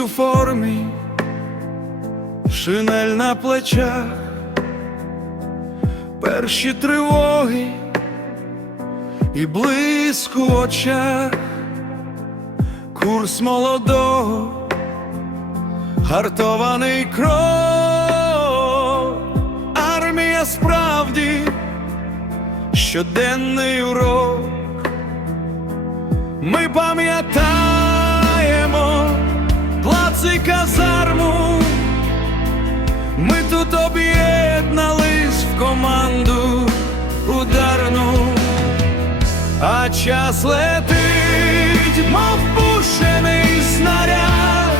формі, шинель на плечах, перші тривоги і блиск у очах, курс молодого, гартований крок, армія справді щоденний урок. Об'єднались в команду ударну, а час летить, мов пущений снаряд,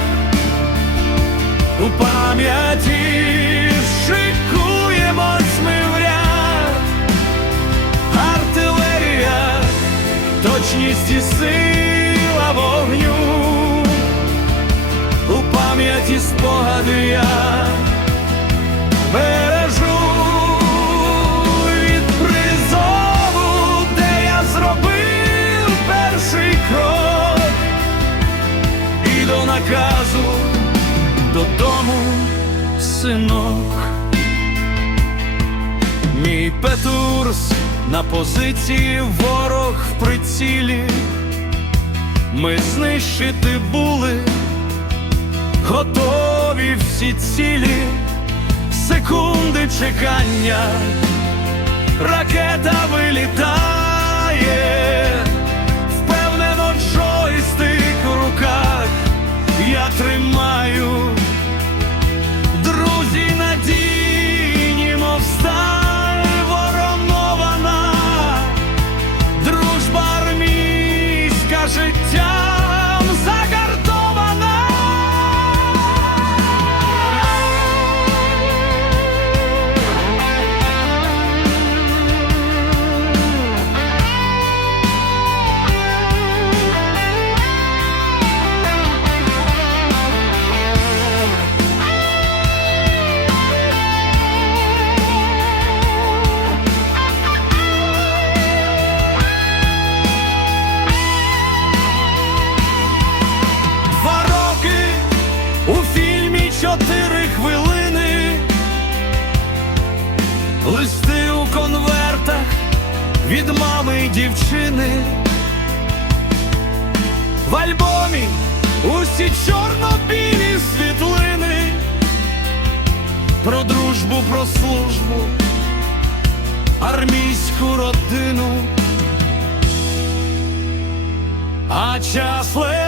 у пам'яті шикуємось ми в артилерія точність і сила вогню, у пам'яті спогади я наказу додому, синок. Мій Петурс на позиції ворог в прицілі. Ми знищити були, готові всі цілі, секунди чекання, ракета вилітає, від мами й дівчини. В альбомі усі чорно-білі світлини про дружбу, про службу, армійську родину. А час летить,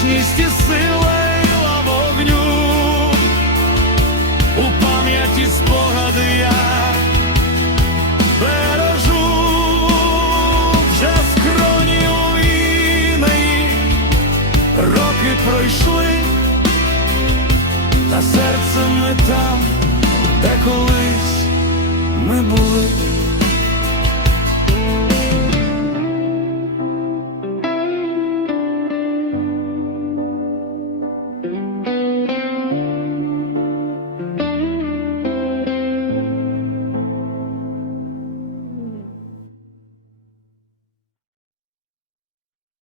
точність і сила вогню, у пам'яті спогади я бережу вже скроні у війни. Роки пройшли, та серцем не там,